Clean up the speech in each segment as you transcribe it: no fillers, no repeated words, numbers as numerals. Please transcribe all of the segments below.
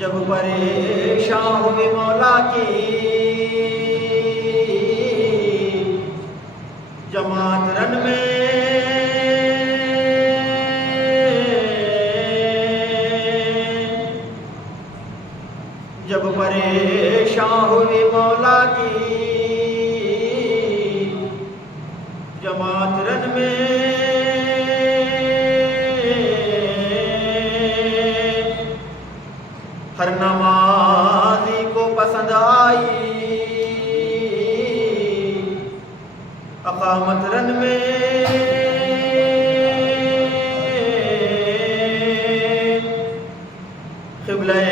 जब परेशान हुए मौला की जमात रन में, जब परेशान हुए मौला की जमात रन में, हर नमाजी को पसंद आई अकामत रन में। क़िबले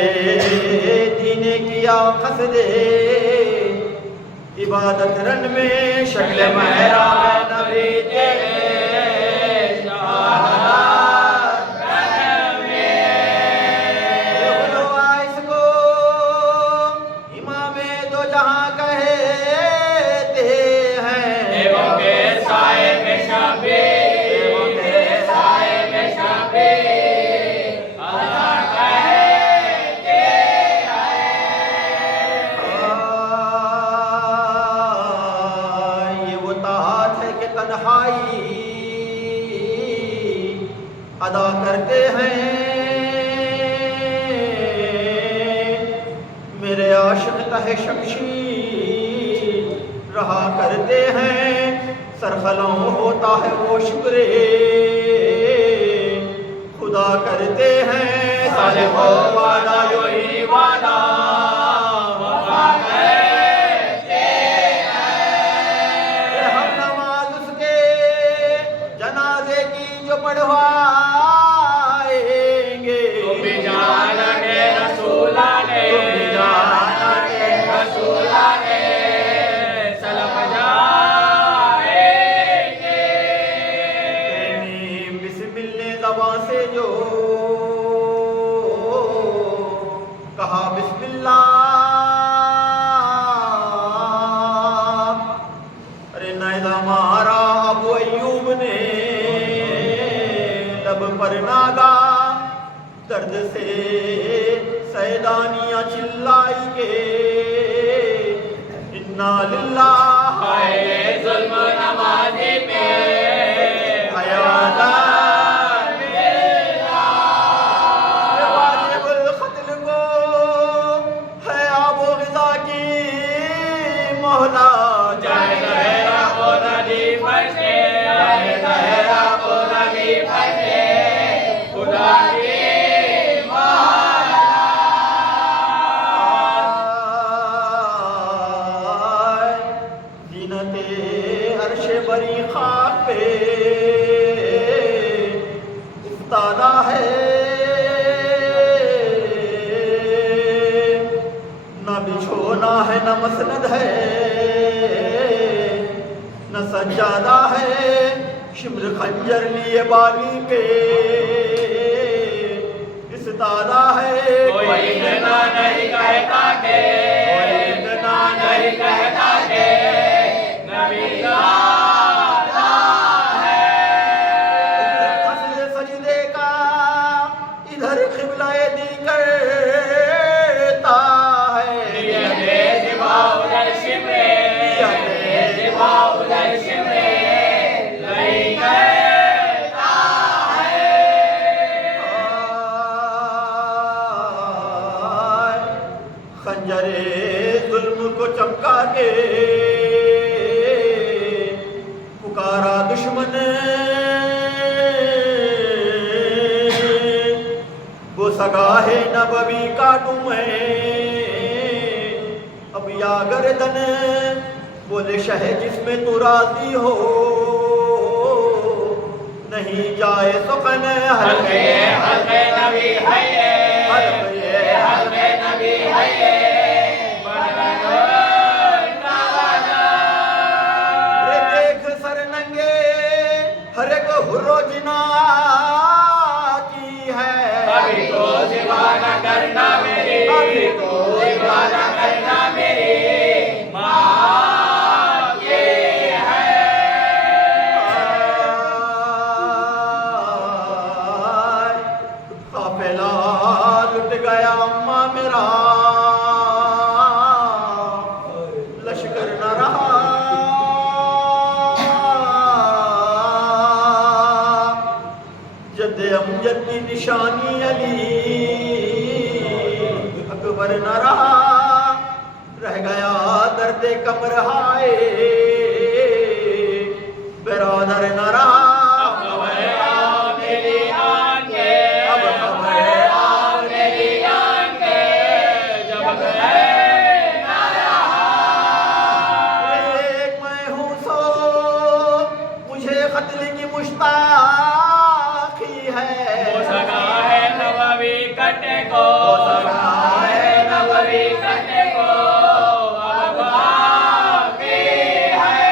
दीने किया क़स्दे इबादत रन में, शक्ल महराब नबी तेरे अदा करते हैं मेरे आशिक तहे शमशीर रहा करते हैं। सरखलों होता है वो शुक्र जालिम हो वादा जो ही वादा वफा कहते हैं। हम नमाज उसके जनाजे की जो पढ़वाएंगे, तुम भी जाना के रसूला ने, तुम भी जाना के रसूला ने सलाम जाएंगे। बिस्मिल्लाह ज़बान से जो कहा बिस्मिल्लाह, अरे नैज़ा मारा अबू अय्यूब ने लब पर नागा, दर्द से सैदानियाँ चिल्लाई के इन्ना लिल्लाह, हाय ज़ुल्म नमाज़ी पे हयादा मोहला जाए दहरा को नदी फटे, जाए दहरा को नदी फटे, खुदा की माला जीनते अर्श बरी खाक पे उस्तादा है, न बिछोना है न मसनद है न सज्जादा है, शिब्र खंजर लिए बाली पे इस्तादा है। कोई इतना नहीं कहता के, कोई इतना नहीं कहता के नबी ज़ादा है। फस्ल सजदे का इधर क़िबला दी करता है, खंजरे जुल्म को चमका के पुकारा दुश्मन, वो सगाहे नबवी काटूं मैं अब या गर्दन, बोले शह जिसमें तू राजी हो नहीं जाए सुकन, हल्के हल्के नबी है ये, हल्के हल्के नबी है ये, देख सर नंगे हर एक हुर्रो जिना की है, अभी तो दीवाना करना मेरी, अभी तो दीवाना करना मेरी माँ ये है। काफिला लुट गया अम्मा मेरा, लश्कर न रहा जद्दे अमजद की निशानी अली अकबर न रहा, रह गया दर्द कमर हाय बिरादर न रहा। कत्ल की मुश्ताकी है, वो सगा है नबवी कटे को, वो सगा है नबवी कटे को अब बाकी है।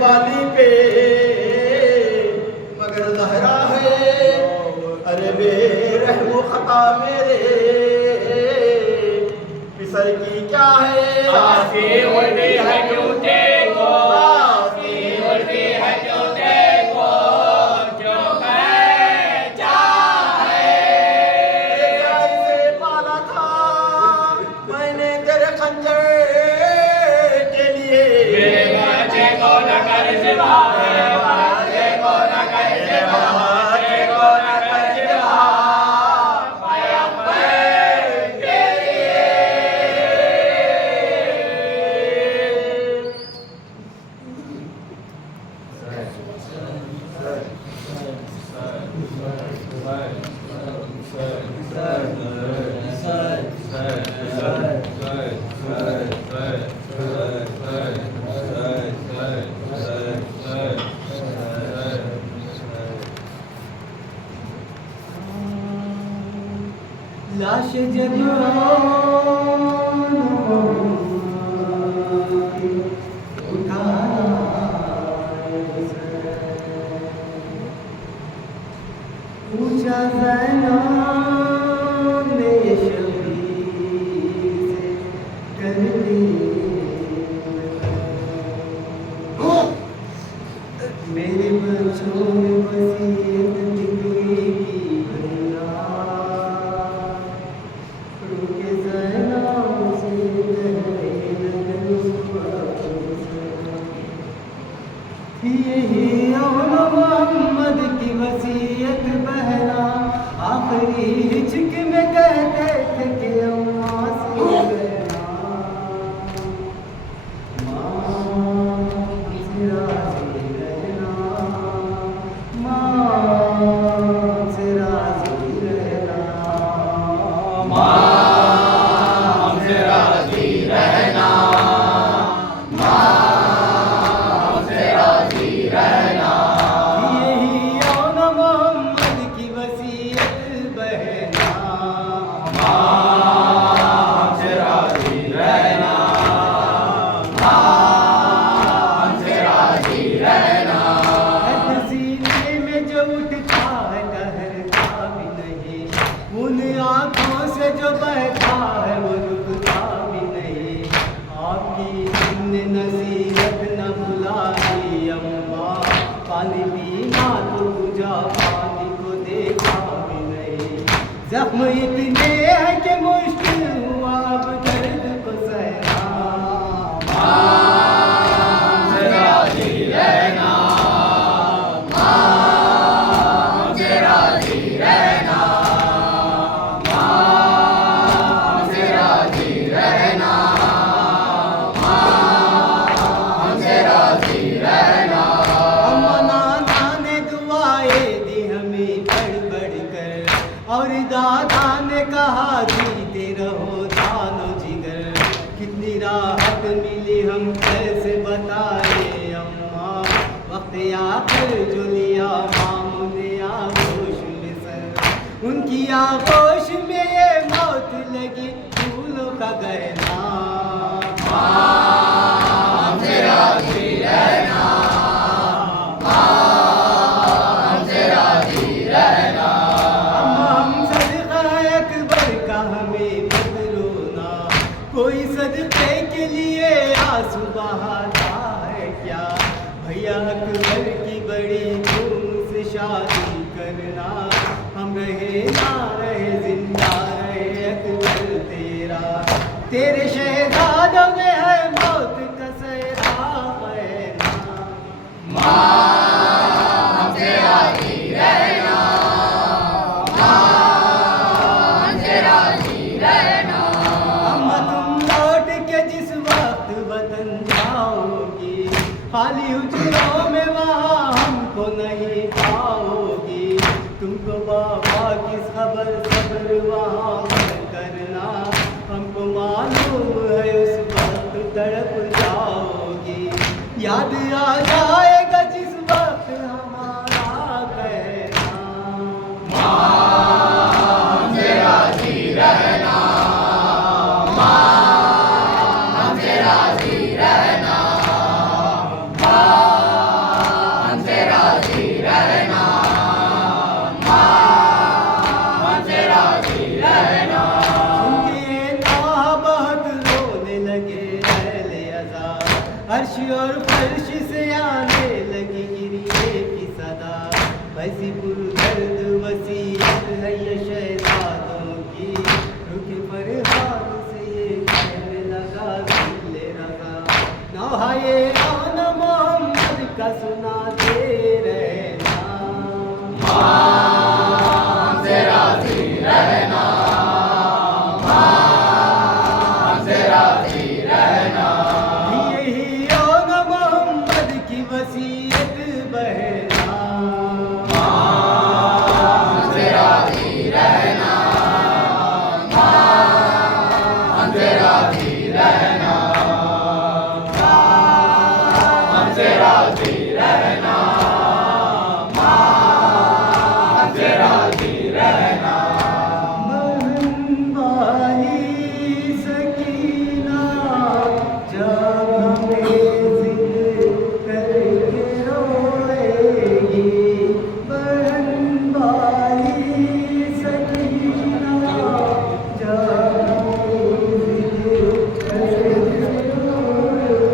वाली पे मगर ज़हरा है अरे बेरहम खता मेरे फिसर की क्या है आसी उड़ती है झूठे को आसी उड़ती है झूठे को जो मैं चाहे ऐसे पाला था मैंने तेरे खंजर के लिए मेरे बच्चे को न कर सिवा मेरे बच्चे को न कर सिवा बच्चे को न कर सिवा पैगंबर के लाश जब उठाना पूछा ज़ैना मेरे शबीर से कर दी मेरे बच्चों में वसीयत निकलेगी भैया रुके ज़ैना से कहने यही मोहम्मद की वसीयत बहना आखिरी हिचक में कहते थे कि अम्मा से कहना माँ से राज़ी रहना माँ से राज़ी रहना हमसे राजी रहना हमसे राजी रहना यही औना मोहम्मद की वसीयत बहना हमसे राजी रहना हमसे राजी रहना सीने में जो उठता है ठहरता भी नहीं उन आँखों से जो बहता है वो रुकता भी नहीं आपकी हमने नसीहत न भुलाई अम्मा पानी पीना तो बुझा पानी को देखा भी नहीं जख्म इतने हैं कि मुश्किल हुआ अब दर्द को सहना हमसे राजी रहना हमसे राजी रहना हमसे राजी रहना हमसे राजी रहना अम्मा नाना ने दुआएं दी हमें बढ़ कर और दादा ने कहा जीते रहो जानो जिगर कितनी राहत मिली हम कैसे बताए अम्मा वक्त आकर जो लिया मामू ने आगोश में सर उनकी आगोश में ये मौत लगी फूलों का गहना हमसे राजी रहना हमसे राजी रहना हम सदका अकबर का हमें बदलोना कोई सदके के लिए आंसू बहाता है क्या भैया अकबर की बड़ी धूम से शादी करना हम रहे ना रहे जिंदा रहे अकबर तेरा तेरे शहजादों में है मौत का सहरा पहना हमसे राजी रहना हमसे राजी रहना अम्मा तुम लौट के जिस वक्त वतन जाओगी खाली हुजरों में वहाँ हमको नहीं पाओगी तुमको बाबा की खबर सब्र वहाँ पर करना हमको मालूम है उस वक्त तड़प मनाते रहना। हमसे राजी रहना, हमसे राजी रहना। यही और मोहम्मद की वसीयत बहना। हमसे राजी रहना, हमसे राजी रहना, हमसे राजी रहना, हमसे राजी रहना। बहन वाली सकीना जब हमें जिक्र करके रोएगी। बहन वाली सकीना जब हमें जिक्र करके रोएगी।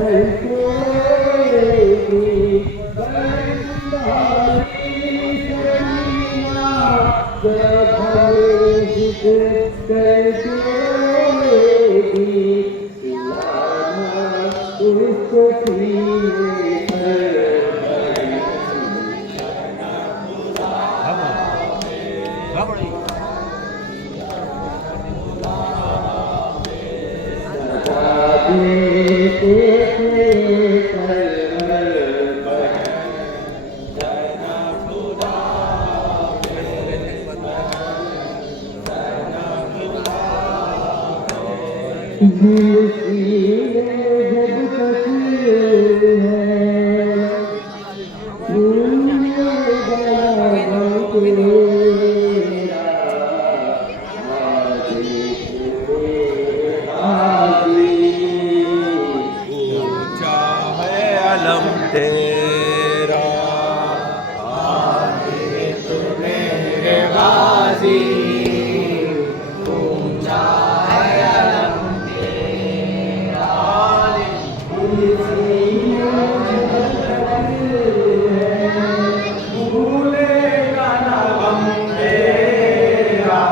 Bye. ऊंचा है अलम तेरा, आगे तू मेरे गाजी, ऊंचा है अलम तेरा। भूलेगा ना गम तेरा।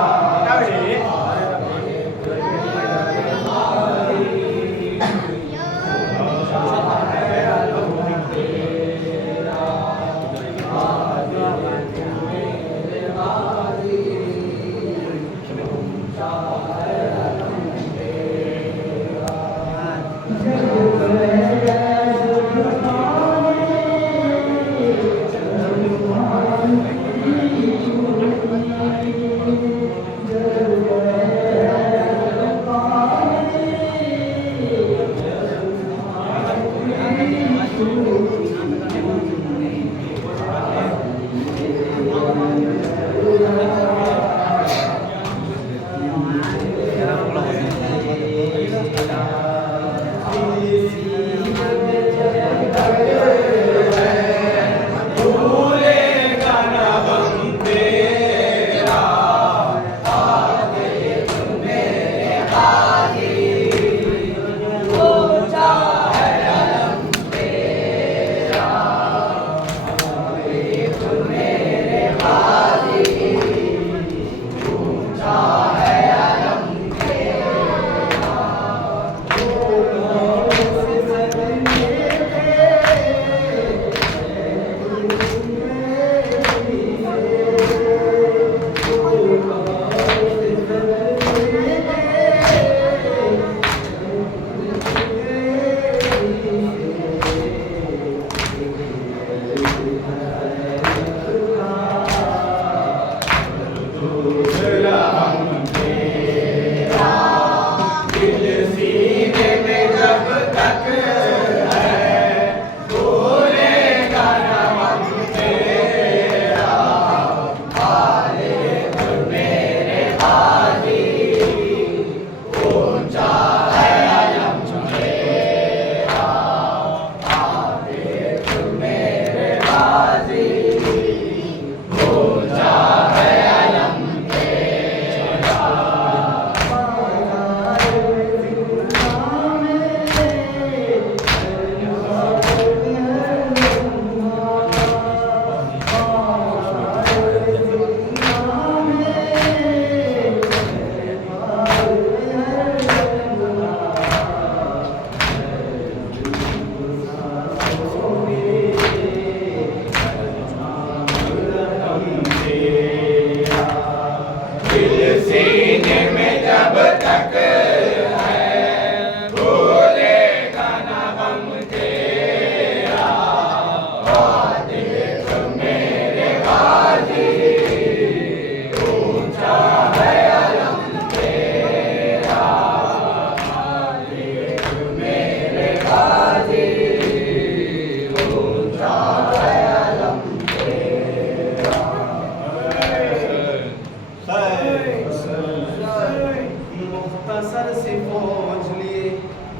सर से पहुँच लिए,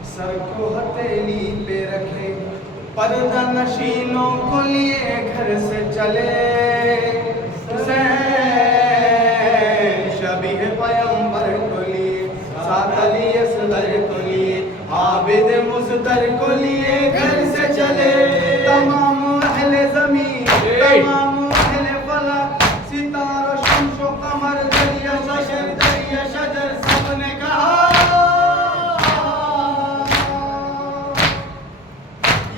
सर को हथेली पे रखे, पर्दा नशीनों को लिए घर से चले। शबीह पैगंबर को लिए, साथ अली असगर को लिए, आबिद मुज़्दर को लिए घर से चले। तमाम अहले ज़मीन, तमाम अहले फलक, सितारा शम्स व कमर, दरिया शजर, दरिया शजर, सबने कहा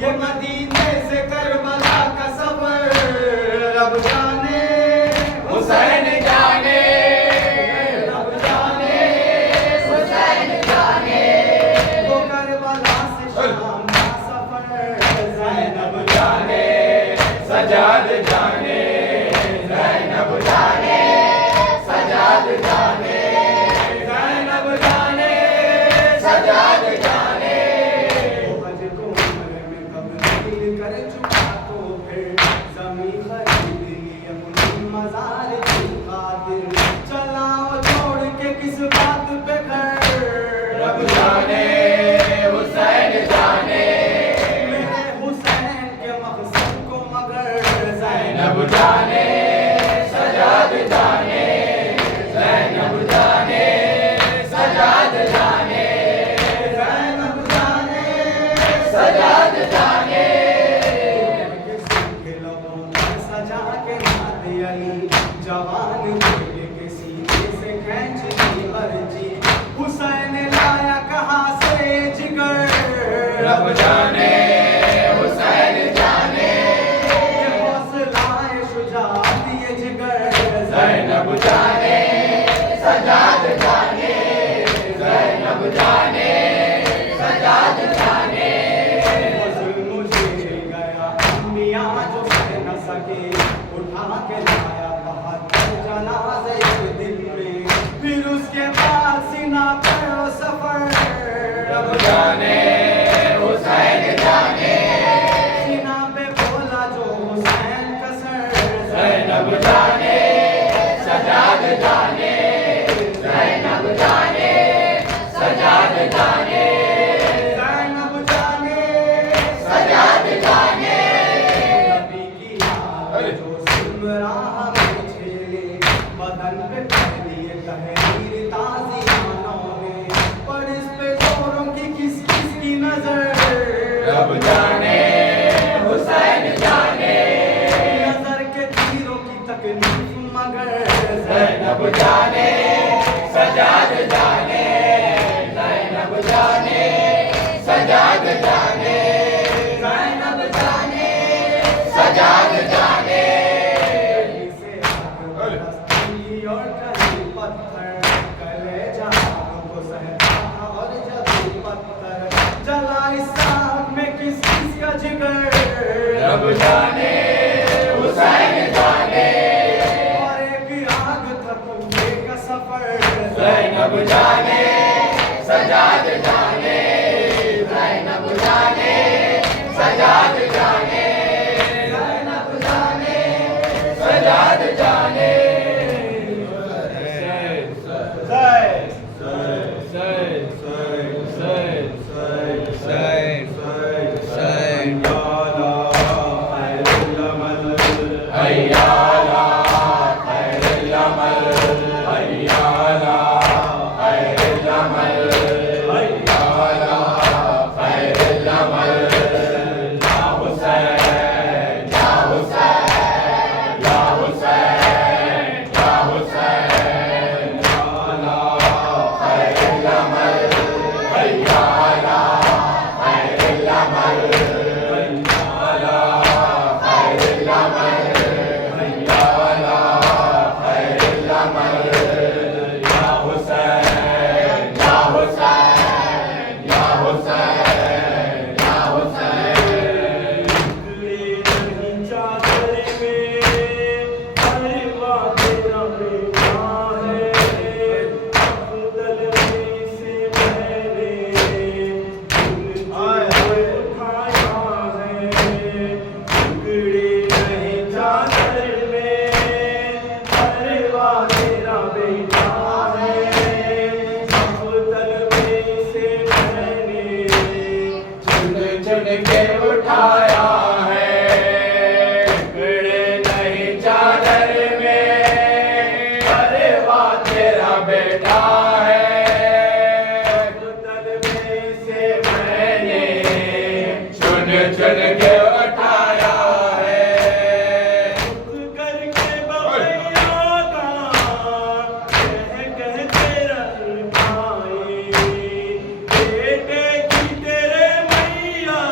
ये मदीने से करबला का सफर रब जाने, हुसैन जाने, रब जाने, हुसैन जाने, वो करबला से शाम का सफर ज़ैनब जाने, सजाद जाने, ज़ैनब जाने, सजाद जाने, ज़ैनब जाने, सजाद जाने। हज को उम्र में तब्दील कर चुका तो फिर ज़मीन खरीद ली अपनी मज़ार की खातिर। चलाओ छोड़ के किस बात पे घर रब जाने, हुसैन जाने, मेरे हुसैन के मकसद को मगर ज़ैनब जाने, सजाद जाने, ज़ैनब जाने, सजाद जाने, ज़ैनब जाने, सजाद जाने। के लोगों पर सजा के नाते अली जवान बेटे के सीने से खींच दी अर्जी। हुसैन लाया कहाँ से जिगर रब जाने, हुसैन जाने, ये हौसलाए शुजाअत ये जिगर ज़ैनब जाने, सजाद जाने, ज़ैनब जाने, सजाद जाने। जुल्म झेल गया अम्बिया जो सह न सके, उठा के लाया 72 जनाज़े एक दिन में। फिर उसके बाद सीना पर वो सफर रब जाने, हुसैन जाने, सीना पे बोला जो हुसैन का सर ज़ैनब जाने, सजाद जाने, ज़ैनब जाने, सजाद जाने, ज़ैनब जाने, सजाद जाने। नबी की याद जो सिमरा हमें झेले, बदन पे पहनिए तहरीर ताज़ियानों ने। पर इस पे जोरों की किस-किस की नज़र रब जाने, हुसैन जाने, नज़र के तीरों की तकलीफ मगर ज़ैनब जाने, सजाद जाने, ज़ैनब जाने, सजाद जाने, ज़ैनब जाने, सजाद जाने। से आग बरसती और कहीं पत्थर कलेजा को सहता और जब पत्थर जला इस आग में किस-किस का जिगर रब जाने, हुसैन जाने, और एक आग था तूफे का सफर ज़ैनब जाने, सजाद जाने, ज़ैनब जाने, सजाद जाने, ज़ैनब जाने, सजाद जाने। हैया ला खैरुल अमल, हैया ला खैरुल अमल, हैया ला खैरुल अमल। या हुसैन, या हुसैन, या हुसैन, या हुसैन, या ला खैरुल अमल, हैया ला खैरुल अमल, हैया ला खैरुल अमल, हैया ला खैरुल अमल। या हुसैन, या हुसैन, या हुसैन, या हुसैन। चुन के उठाया है, टुकड़े नहीं चादर में, अरे वाह तेरा बेटा है। तलबे से मैंने चुन चुन के उठाया है। करके बबैया का कह तेरा भाई, बेटे की तेरे मैया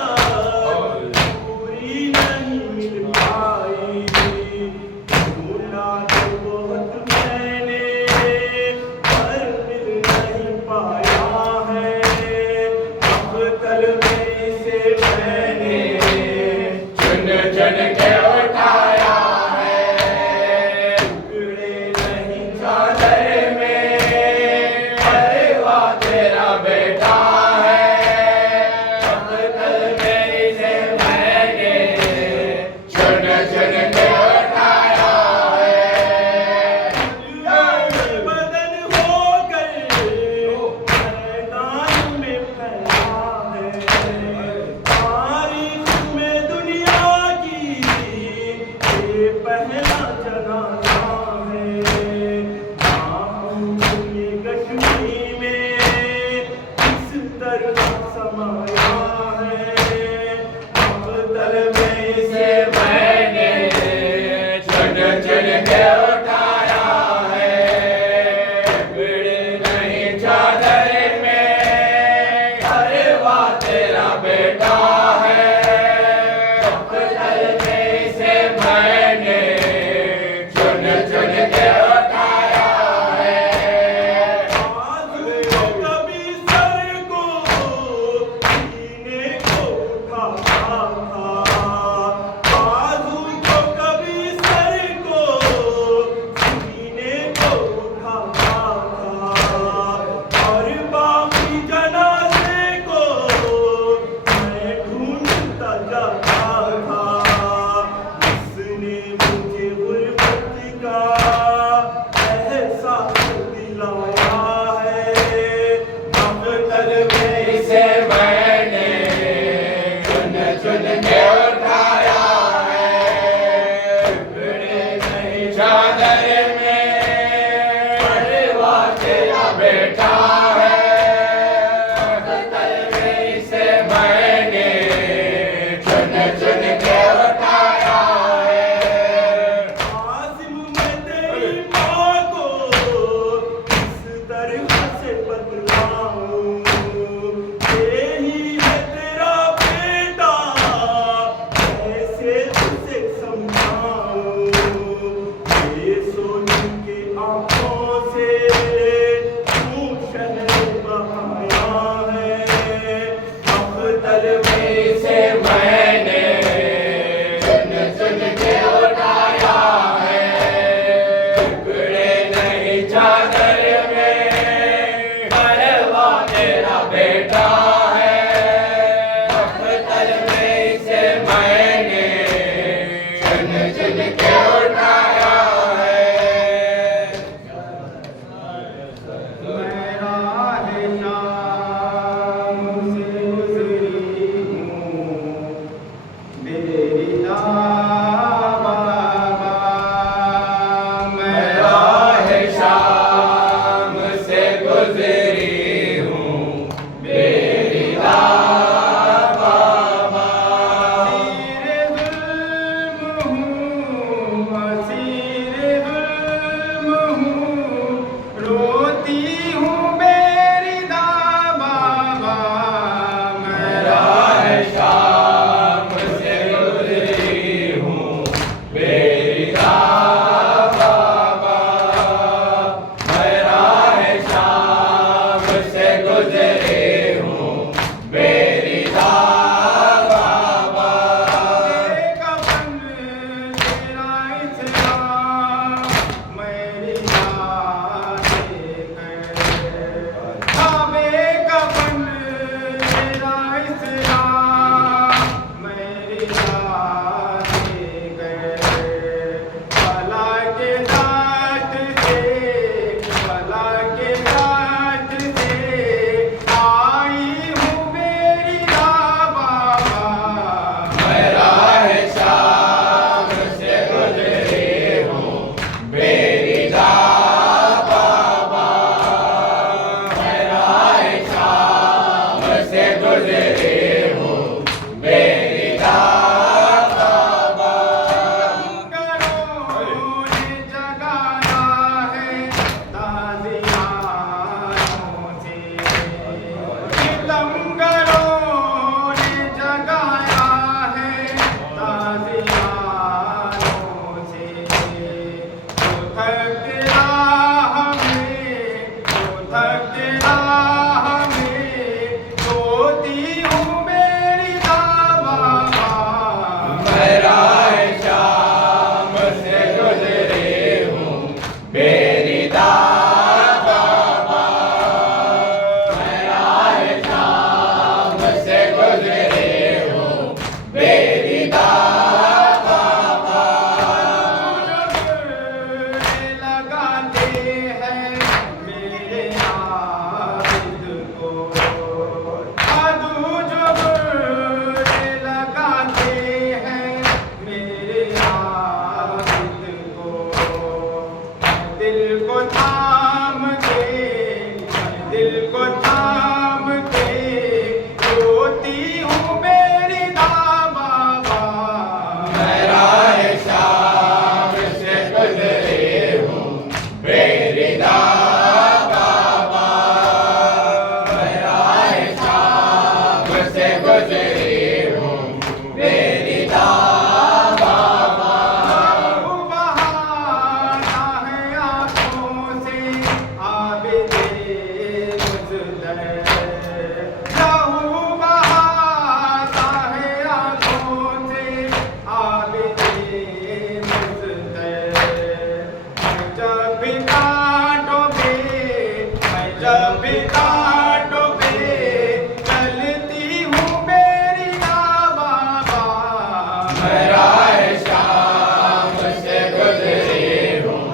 राह शाम से गुजरी हूँ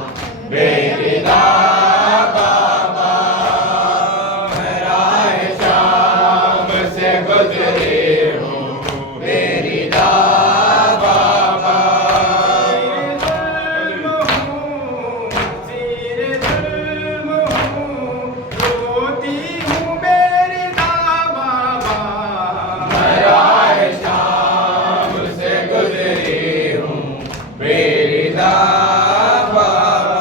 बेरिदा बाबा, मैं राह शाम से गुजरी हूँ बेरिदा बाबा। रोती हूँ बेरिदा बाबा, मैं राह शाम से गुजरी हूँ बेरिदा बाबा।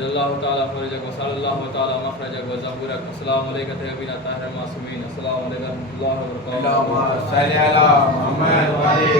अल्लाह ताला फरजक व सल्लल्लाहु ताला मखरजक व ज़बूरक। अस्सलामु अलैका तय्यबीन ताहिर मासूमीन। अस्सलामु अलैकुम व रहमतुल्लाहि व बरकातुहू। अल्लाहुम्मा सल्ली अला